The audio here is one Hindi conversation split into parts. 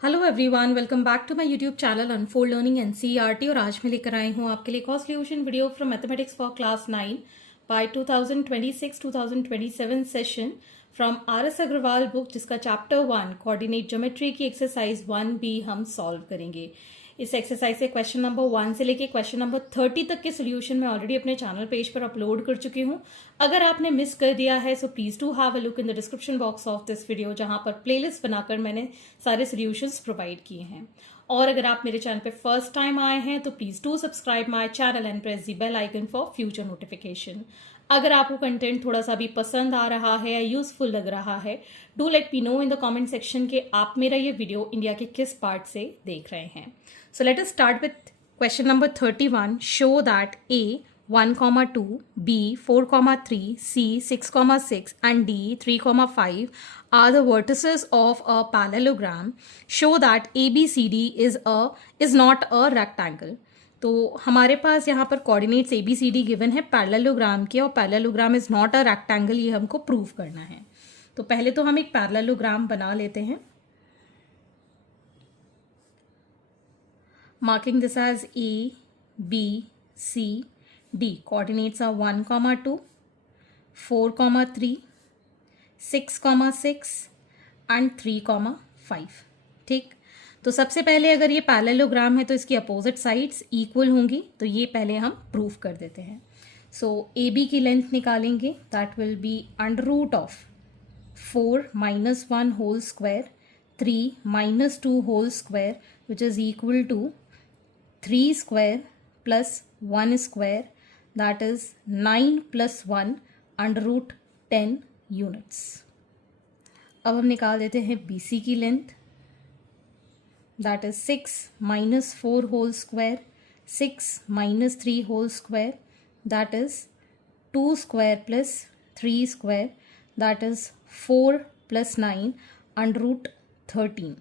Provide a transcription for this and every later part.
Hello everyone, welcome back to my YouTube channel Unfold Learning NCERT. और आज मैं लेकर आई हूँ आपके लिए cost solution video from mathematics for class 9 by 2026-2027 session from R S. Agarwal book, जिसका चैप्टर 1 कोऑर्डिनेट ज्योमेट्री की एक्सरसाइज 1B हम सॉल्व करेंगे। इस एक्सरसाइज से क्वेश्चन नंबर 1 से लेके क्वेश्चन नंबर 30 तक के सोल्यूशन मैं ऑलरेडी अपने चैनल पेज पर अपलोड कर चुकी हूँ। अगर आपने मिस कर दिया है so please do have a look in the description box of this video, जहां पर प्लेलिस्ट बनाकर मैंने सारे सोल्यूशंस प्रोवाइड किए हैं। और अगर आप मेरे चैनल पे फर्स्ट टाइम आए हैं तो please do subscribe my channel and press the bell icon for future notification. अगर आपको कंटेंट थोड़ा सा भी पसंद आ रहा है या यूजफुल लग रहा है, do let me know in the comment section कि आप मेरा ये वीडियो इंडिया के किस पार्ट से देख रहे हैं। So let us start with question number 31. Show that A 1, 2, B 4, 3, C 6, and D 3, 5 are the vertices of a parallelogram. Show that ABCD is not a rectangle. तो हमारे पास यहाँ पर कोऑर्डिनेट्स ABCD गिवन है पैरेललोग्राम के, और parallelogram is not a rectangle, ये हमको प्रूव करना है। तो पहले तो हम एक पैरेललोग्राम बना लेते हैं, marking this as A, B, C, D. Coordinates are 1, 2, 4, 3, 6, and 3, 5. ठीक। तो सबसे पहले अगर ये पैरेललोग्राम है तो इसकी अपोजिट साइड्स इक्वल होंगी, तो ये पहले हम प्रूव कर देते हैं। सो ए बी की लेंथ निकालेंगे, that will be under root of 4 - 1 whole square 3 - 2 whole square which is equal to 3 square plus 1 square, that is 9 plus 1 under root 10 units. अब हम निकाल देते हैं BC की length, that is 6 - 4 whole square 6 - 3 whole square, that is 2 square plus 3 square, that is 4 plus 9 under root 13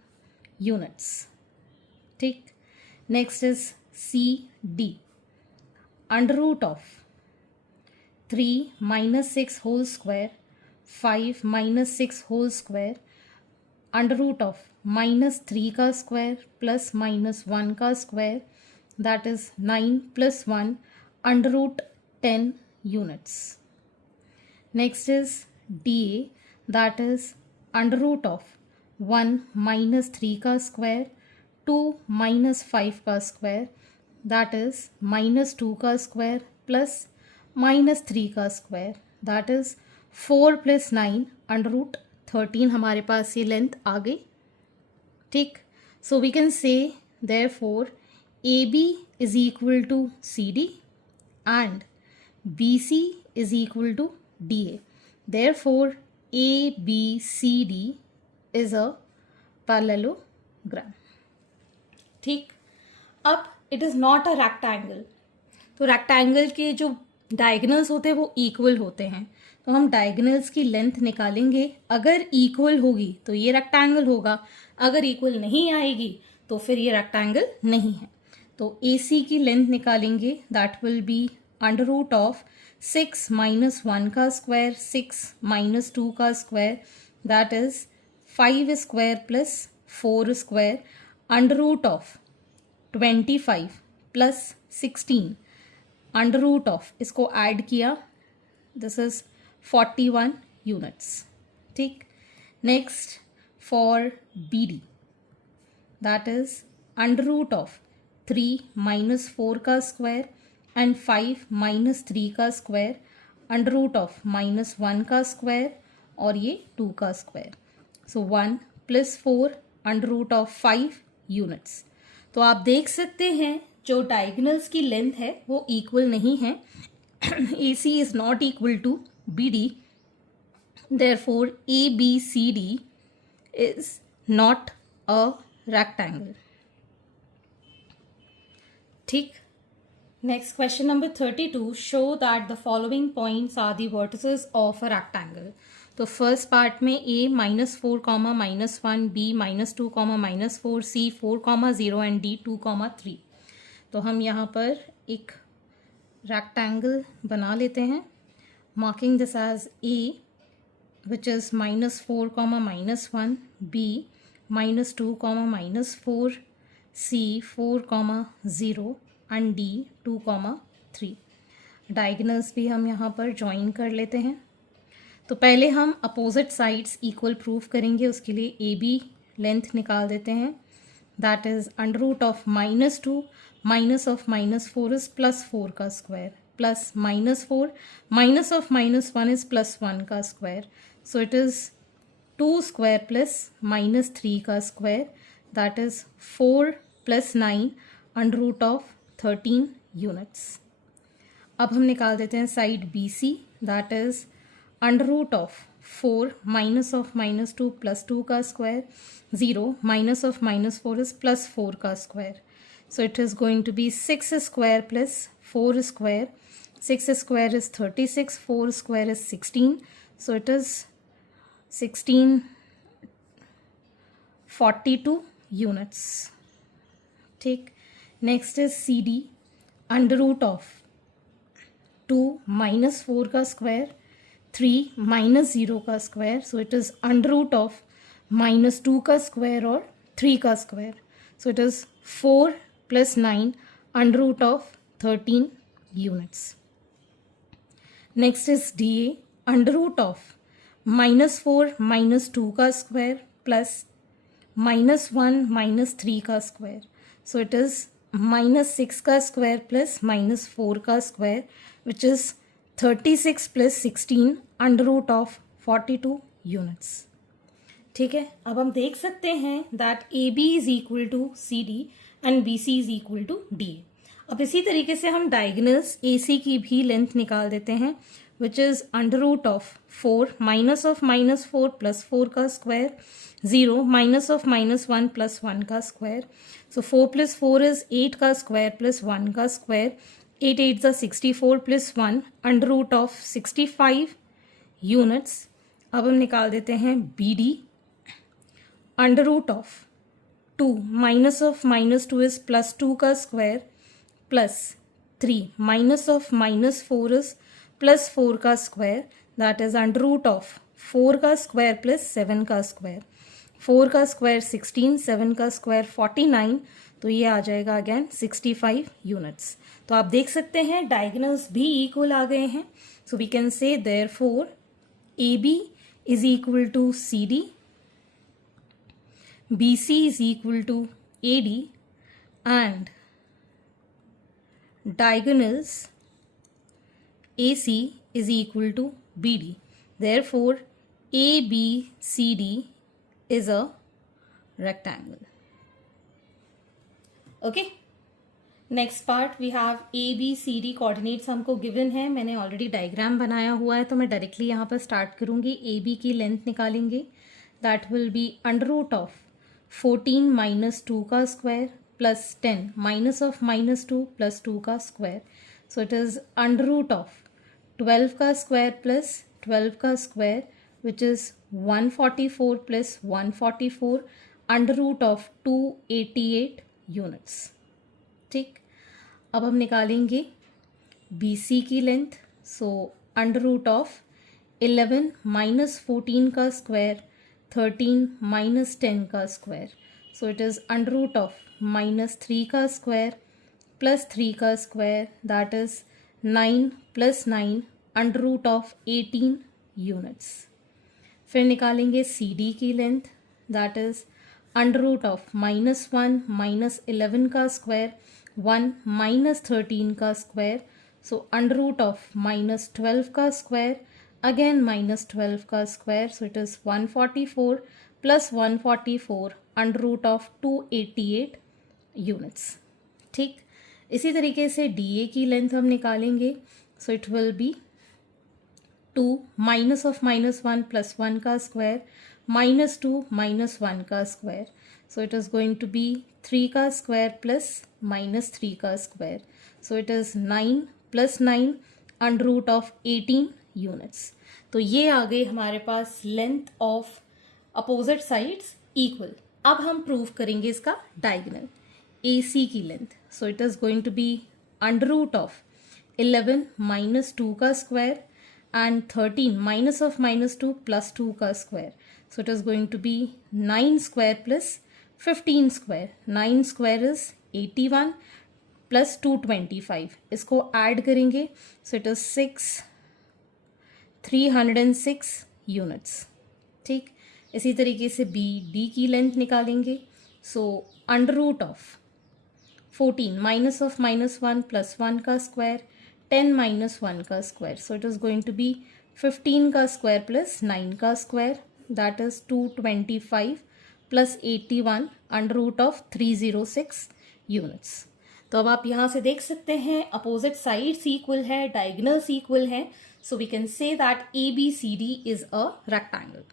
units. ठीक। Next is CD, under root of 3 - 6 whole square 5 - 6 whole square, under root of -3 का square plus -1 का square, that is 9 plus 1 under root 10 units. Next is DA, that is under root of 1 - 3 का square 2 - 5 का स्क्वायर, दैट इज -2 का स्क्वायर प्लस -3 का square, that is 4 + 9 under root 13। हमारे पास ये लेंथ आ गई। ठीक। So we can say therefore AB is equal to CD and BC is equal to DA। Therefore ABCD is a parallelogram. ठीक। अब it is not a rectangle, तो रेक्टेंगल के जो डायगनल्स होते हैं वो इक्वल होते हैं, तो हम डायगनल्स की लेंथ निकालेंगे। अगर इक्वल होगी तो ये रेक्टेंगल होगा, अगर इक्वल नहीं आएगी तो फिर ये रेक्टेंगल नहीं है। तो AC की लेंथ निकालेंगे, that will be under root of 6 - 1 का स्क्वायर 6 - 2 का square, that is 5 square plus 4 square under root of 25 plus 16 under root of, इसको ऐड किया, दिस इज 41 यूनिट्स। ठीक। Next for BD, that is under root of 3 - 4 का स्क्वायर एंड 5 - 3 का स्क्वायर अंडर रूट ऑफ -1 का स्क्वायर और ये 2 का square, so 1 + 4 under root of 5 units. तो आप देख सकते हैं जो डायगनल्स की लेंथ है वो इक्वल नहीं है। AC is not equal to BD, therefore ABCD is not a rectangle. ठीक। Next question number 32, show that the following points are the vertices of a rectangle. तो फर्स्ट पार्ट में A -4, -1 B -2, -4 C 4, 0 and D 2, 3। तो हम यहाँ पर एक रेक्टेंगल बना लेते हैं, marking this as A which is -4, -1 B -2, -4, C 4, 0 and D 2, 3। Diagonals भी हम यहाँ पर ज्वाइन कर लेते हैं। तो पहले हम अपोजिट साइड्स इक्वल प्रूव करेंगे, उसके लिए ए बी लेंथ निकाल देते हैं। That is under root of -2 minus of -4 is +4 का square plus -4 minus of -1 is +1 का square. So it is 2 square plus -3 का square, that is 4 + 9 under root of 13 units. अब हम निकाल देते हैं side B C, that is under root of 4 minus of -2 +2 का स्क्वायर, 0 माइनस ऑफ -4 इज +4 का square. So it is going to be 6 square plus 4 square. 6 square is 36, 4 square is 16, so it is 1642 units. ठीक, next is C D, under root of 2 minus 4 का स्क्वायर, 3 माइनस 0 का square, so it is under root of -2 का स्क्वायर और 3 का square, so it is 4 + 9 under root of 13 units. Next is D A, under root of -4 -2 का स्क्वायर प्लस -1 -3 का स्क्वायर, सो इट इज -6 का स्क्वायर प्लस -4 का square, which is 36 + 16 under root of 42 units. ठीक है, अब हम देख सकते हैं that A B is equal to C D and B C is equal to D A. अब इसी तरीके से हम डायगोनल्स ए सी की भी लेंथ निकाल देते हैं, which is under root of 4 minus of -4 +4 का स्क्वायर, 0 माइनस ऑफ -1 +1 का स्क्वायर। सो 4 + 4 इज 8 का स्क्वायर प्लस 1 का square, 8 8 64 + 1 under root of 65 units. अब हम निकाल देते हैं B D, under root of 2 minus of -2 is +2 का square plus 3 minus of -4 is +4 का square, that is under root of 4 का स्क्वायर प्लस 7 का स्क्वायर। 4 का स्क्वायर 16, 7 का स्क्वायर 49, तो ये आ जाएगा अगेन 65 यूनिट्स। तो आप देख सकते हैं डायगोनल्स भी इक्वल आ गए हैं। So we can say therefore A B is equal to C D, B C is equal to A D and diagonals AC is equal to BD. Therefore, ABCD is a rectangle. Okay. Next part we have ABCD coordinates हमको गिवन है। मैंने ऑलरेडी डायग्राम बनाया हुआ है, तो मैं डायरेक्टली यहाँ पर स्टार्ट करूँगी। AB की लेंथ निकालेंगे, that will be under root of 14 - 2 का स्क्वायर प्लस 10 माइनस ऑफ -2 +2 का square, so it is under root of 12 का स्क्वायर प्लस 12 का square, which is 144 + 144 under root of 288 units. ठीक, अब हम निकालेंगे बी सी की length. So under root of 11 - 14 का स्क्वायर, 13 - 10 का square, so it is under root of -3 का स्क्वायर प्लस 3 का square, that is 9 + 9 under root of 18 units. फिर निकालेंगे सी डी की length, that is under root of -1 - 11 का स्क्वायर, 1 - 13 का square, so under root of -12 का स्क्वायर, अगेन -12 का square, so it is 144 + 144 under root of 288 units. ठीक, इसी तरीके से डी ए की लेंथ हम निकालेंगे। So it will be 2 minus of -1 +1 का स्क्वायर, -2 - 1 का square, so it is going to be 3 का स्क्वायर प्लस -3 का square, so it is 9 + 9 under root of 18 units. तो ये आ गई हमारे पास length of opposite sides equal. अब हम प्रूव करेंगे इसका डायगोनल ए सी की length. So it is going to B under root of 11 - 2 का स्क्वायर एंड 13 माइनस ऑफ -2 +2 का square, So it is going to be 9 square plus 15 square. 9 square is 81 plus 225. इसको ऐड करेंगे, so it is 306 यूनिट्स. ठीक, इसी तरीके से डी की लेंथ निकालेंगे. So under root of 14 minus of -1 plus 1 का स्क्वायर 10 माइनस 1 का square. So it is going to be 15 का स्क्वायर प्लस 9 का square, that is 225 plus 81 under root of 306 units. तो अब आप यहाँ से देख सकते हैं अपोजिट साइड्स इक्वल है, डायगोनल्स इक्वल है. So we can say that ABCD is a rectangle.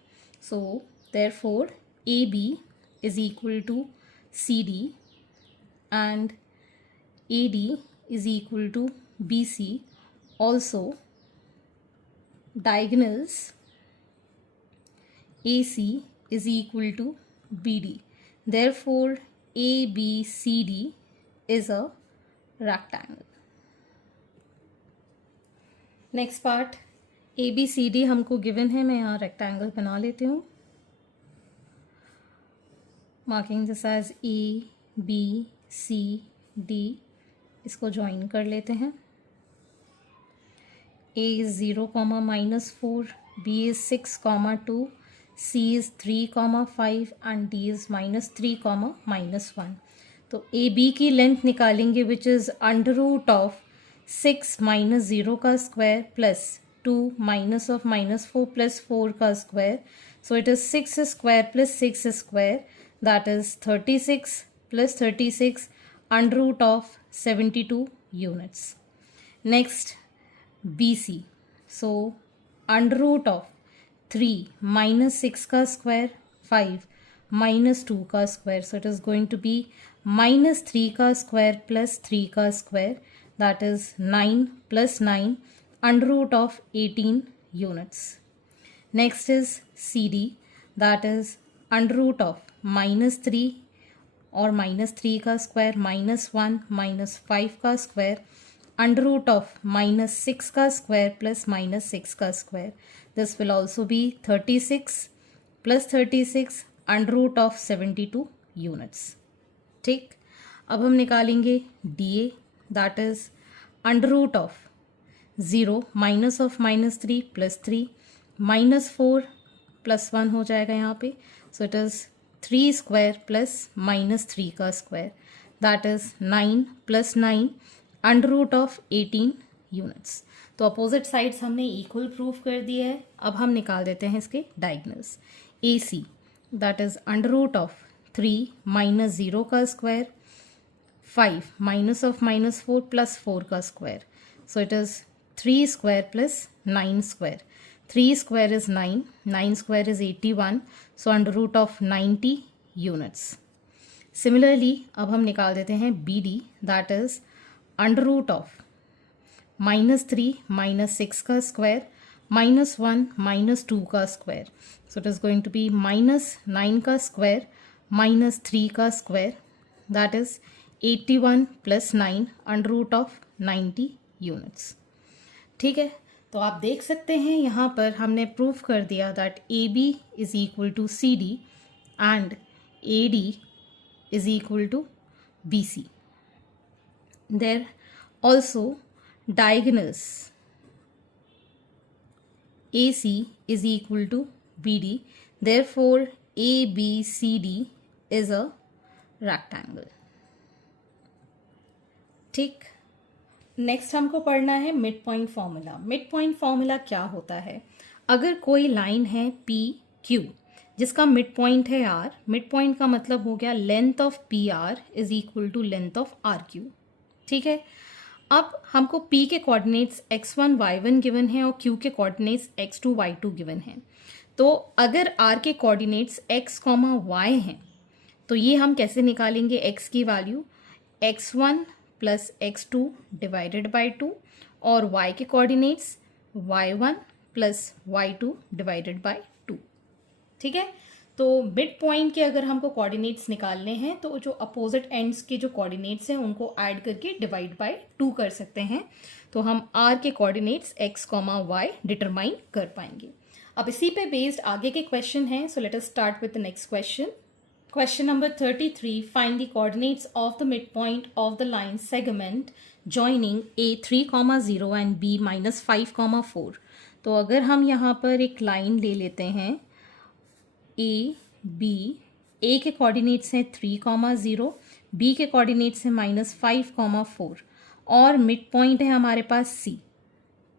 So therefore AB is equal to CD and AD is equal to BC. Also diagonals AC is equal to BD. Therefore ABCD is a rectangle. Next part ABCD हमको गिवन है. मैं यहाँ रेक्टेंगल बना लेती हूँ, मार्किंग दिस एज ABCD. इसको ज्वाइन कर लेते हैं. A is 0, -4, B is 6, 2, C is 3, 5 and D is -3, -1. तो AB की लेंथ निकालेंगे which is under root of 6 minus 0 का square plus 2 minus of -4 plus 4 का square. So it is 6 square plus 6 square, that is 36 plus 36 under root of 72 units. Next BC. So under root of 3 minus 6 का स्क्वायर 5 माइनस 2 का square. So it is going to be -3 का स्क्वायर प्लस 3 का square, that is 9 plus 9 under root of 18 units. Next is CD, that is under root of -3 और -3 का स्क्वायर -1 -5 का स्क्वायर under root of -6 का स्क्वायर प्लस -6 का square. This will also be 36 plus 36 under root of 72 units. ठीक, अब हम निकालेंगे DA, that is under root of 0 minus of -3 plus 3 -4 plus 1 हो जाएगा यहाँ पे. So it is 3 square plus -3 का square, that is 9 plus 9 under root of 18 units. तो अपोजिट साइड्स हमने इक्वल प्रूव कर दिया है. अब हम निकाल देते हैं इसके diagonals. AC, that is under root of 3 minus 0 का स्क्वायर 5 माइनस ऑफ -4 प्लस 4 का square. So it is 3 square plus 9 square. 3 square is 9, 9 square is 81. So under root of 90 units. Similarly अब हम निकाल देते हैं BD, that is under root of -3 -6 का स्क्वायर -1 -2 का square. So it is going to be -9 का स्क्वायर -3 का square, that is 81 plus 9 under root of 90 units. ठीक है, तो आप देख सकते हैं यहाँ पर हमने प्रूव कर दिया that AB is equal to CD and AD is equal to BC. There also diagonals AC is equal to BD. Therefore ABCD is a rectangle. ठीक, नेक्स्ट हमको पढ़ना है mid point formula. Mid point formula क्या होता है? अगर कोई लाइन है PQ जिसका मिड पॉइंट है R, मिड पॉइंट का मतलब हो गया length of PR is equal to length of RQ. ठीक है, अब हमको P के कोऑर्डिनेट्स x1 y1 गिवन है और Q के कोऑर्डिनेट्स x2 y2 गिवन है. तो अगर R के कोऑर्डिनेट्स x, y हैं तो ये हम कैसे निकालेंगे x की value? x1 plus x2 divided by 2 और y के coordinates y1 plus y2 divided by 2. ठीक है, तो मिड पॉइंट के अगर हमको कोऑर्डिनेट्स निकालने हैं तो जो अपोजिट एंड्स के जो कोऑर्डिनेट्स हैं उनको ऐड करके डिवाइड बाय 2 कर सकते हैं. तो हम r के कोऑर्डिनेट्स x, y डिटरमाइन कर पाएंगे. अब इसी पे बेस्ड आगे के क्वेश्चन हैं, so let us start with the next question. Question number 33, find the coordinates of the midpoint of the line segment joining A 3,0 and B -5,4. तो अगर हम यहाँ पर एक लाइन ले लेते हैं A, B, A के कोऑर्डिनेट्स हैं 3,0, B के कोऑर्डिनेट्स हैं -5,4 और मिड पॉइंट है हमारे पास C.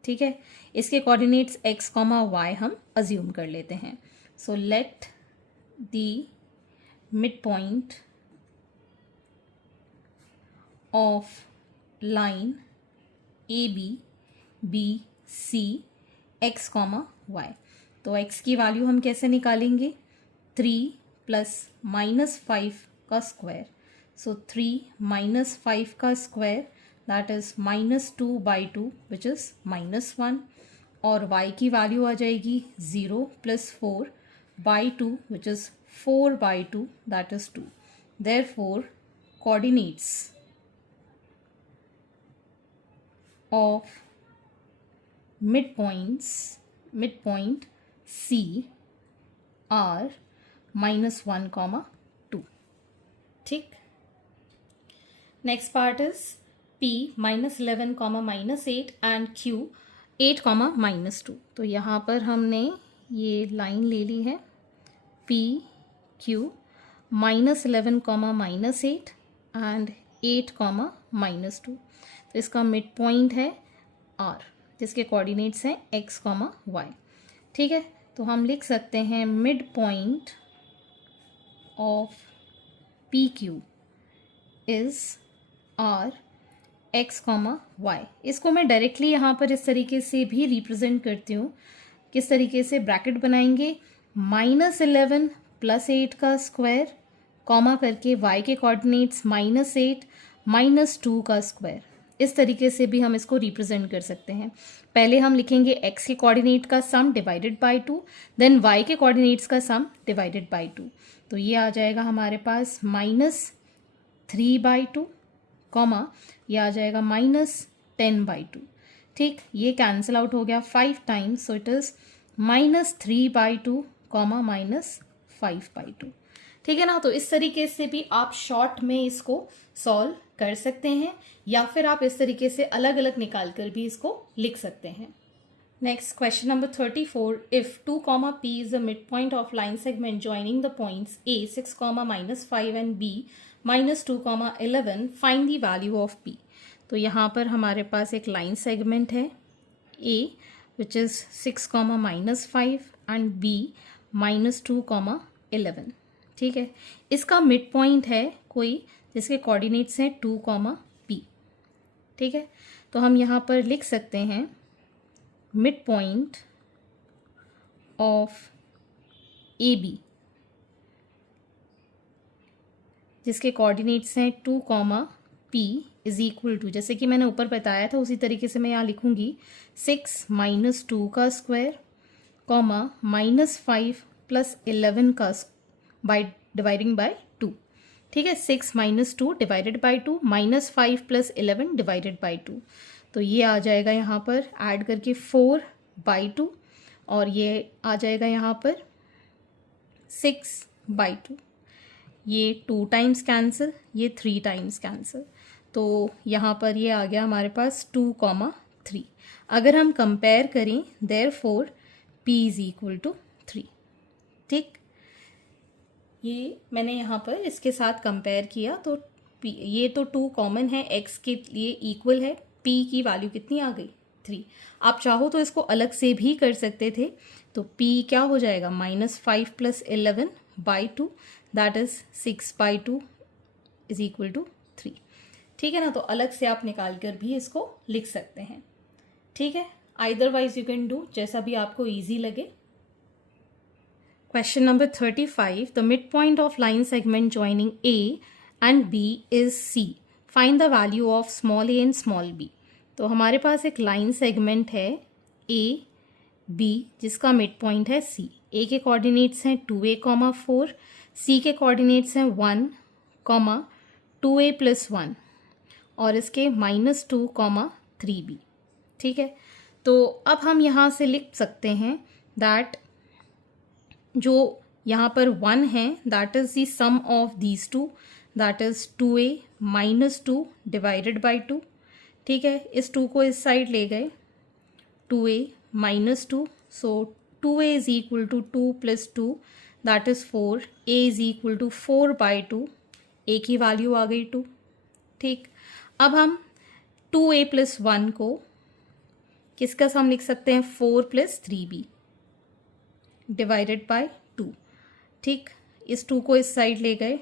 ठीक है, इसके कोऑर्डिनेट्स x, y हम अज्यूम कर लेते हैं. So let the midpoint of line AB BC x, y. तो x की वैल्यू हम कैसे निकालेंगे? 3 प्लस -5 का स्क्वायर. सो 3 -5 का square that is -2/2 which is -1. और y की वैल्यू आ जाएगी 0 plus 4/2 which is 4/2, that is 2. Therefore, coordinates of midpoint C are -1, 2. ठीक. Next part is P -11, -8 and Q 8, -2. तो यहाँ पर हमने ये लाइन ले ली है P Q -11, -8 एंड 8, -2. तो इसका मिड पॉइंट है R जिसके कोऑर्डिनेट्स हैं x, y. ठीक है, तो हम लिख सकते हैं mid point of P Q is R x, y. इसको मैं डायरेक्टली यहाँ पर इस तरीके से भी रिप्रेजेंट करती हूँ. किस तरीके से? ब्रैकेट बनाएंगे -11 प्लस 8 का स्क्वायर कॉमा करके y के कोऑर्डिनेट्स -8 -2 का स्क्वायर. इस तरीके से भी हम इसको रिप्रेजेंट कर सकते हैं. पहले हम लिखेंगे x के कोऑर्डिनेट का sum divided by 2, then y के कोऑर्डिनेट्स का सम डिवाइडेड बाय 2. तो ये आ जाएगा हमारे पास -3/2 कॉमा ये आ जाएगा -10/2. ठीक, ये कैंसिल आउट हो गया 5 times. So it is -3/2 comma -5/2. ठीक है ना. तो इस तरीके से भी आप शॉर्ट में इसको सॉल्व कर सकते हैं या फिर आप इस तरीके से अलग अलग निकाल कर भी इसको लिख सकते हैं. Next question number 34. If 2, P is the mid point of line segment joining the points A 6, -5 and B -2, 11, find the value of P. तो यहाँ पर हमारे पास एक लाइन सेगमेंट है A which is 6, -5 and B -2, 11. ठीक है, इसका मिड पॉइंट है कोई जिसके कोऑर्डिनेट्स हैं 2, P. ठीक है, तो हम यहाँ पर लिख सकते हैं मिड पॉइंट ऑफ AB जिसके कोऑर्डिनेट्स हैं 2, P इज इक्वल टू, जैसे कि मैंने ऊपर बताया था उसी तरीके से मैं यहाँ लिखूंगी 6 -2 का स्क्वायर कॉमा -5 प्लस 11 का बाय डिवाइडिंग बाय 2. ठीक है, 6 -2 divided by 2 -5 plus 11 divided by 2. तो ये आ जाएगा यहाँ पर ऐड करके 4/2 और ये आ जाएगा यहाँ पर 6/2. ये 2 टाइम्स कैंसिल, ये 3 टाइम्स कैंसिल. तो यहाँ पर ये आ गया हमारे पास 2, 3. अगर हम कंपेयर करें therefore P is equal to 3. ठीक, ये मैंने यहाँ पर इसके साथ कंपेयर किया तो P, ये तो 2 कॉमन है, x के लिए इक्वल है. P की वैल्यू कितनी आ गई? 3. आप चाहो तो इसको अलग से भी कर सकते थे. तो P क्या हो जाएगा? -5 plus 11/2 that is 6/2 is equal to 3. ठीक है ना. तो अलग से आप निकाल कर भी इसको लिख सकते हैं. ठीक है, आइदरवाइज यू कैन डू जैसा भी आपको ईजी लगे. Question number 35. The midpoint of line segment joining A and B is C. Find the value of small a and small b. तो हमारे पास एक लाइन सेगमेंट है A, B जिसका मिड पॉइंट है C. A के कोऑर्डिनेट्स हैं 2a, 4. C के कोऑर्डिनेट्स हैं 1, 2a + 1 और इसके -2, 3b. ठीक है, तो अब हम यहाँ से लिख सकते हैं दैट जो यहाँ पर 1 है that is the sum of these two, that is 2a minus 2 divided by 2। ठीक है, इस 2 को इस साइड ले गए, 2a minus 2, so 2a is equal to 2 plus 2 that is 4, a is equal to 4 by 2, a की वैल्यू आ गई 2। ठीक, अब हम 2a प्लस 1 को किसका सम लिख सकते हैं, 4 प्लस 3b डिवाइडेड बाय 2। ठीक, इस 2 को इस साइड ले गए,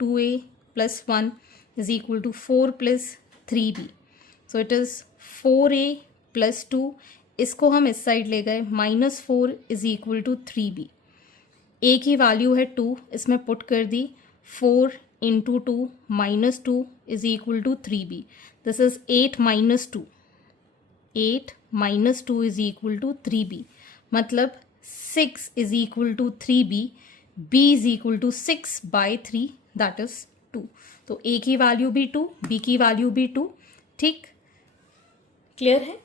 2a plus 1 is equal to 4 plus 3b, so it is 4a plus 2, इसको हम इस साइड ले गए, minus 4 is equal to 3b। a की वैल्यू है 2, इसमें पुट कर दी, 4 into 2 minus 2 is equal to 3b, this is 8 minus 2, 8 minus 2 is equal to 3b, मतलब 6 is equal to 3b, b is equal to 6 by 3 that is 2। तो a की वैल्यू भी 2, b की वैल्यू भी 2। ठीक, क्लियर है?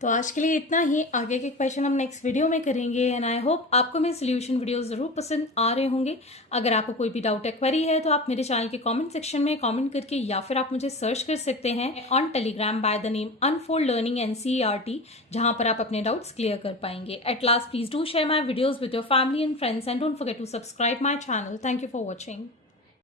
तो आज के लिए इतना ही, आगे के क्वेश्चन हम नेक्स्ट वीडियो में करेंगे एंड आई होप आपको मेरे सोल्यूशन वीडियो ज़रूर पसंद आ रहे होंगे। अगर आपको कोई भी डाउट या क्वेरी है तो आप मेरे चैनल के कमेंट सेक्शन में कमेंट करके या फिर आप मुझे सर्च कर सकते हैं on Telegram by the name unfold learning NCERT, जहां पर आप अपने डाउट्स क्लियर कर पाएंगे। At last please do share my videos with your family and friends and don't forget to subscribe my channel. Thank you for watching.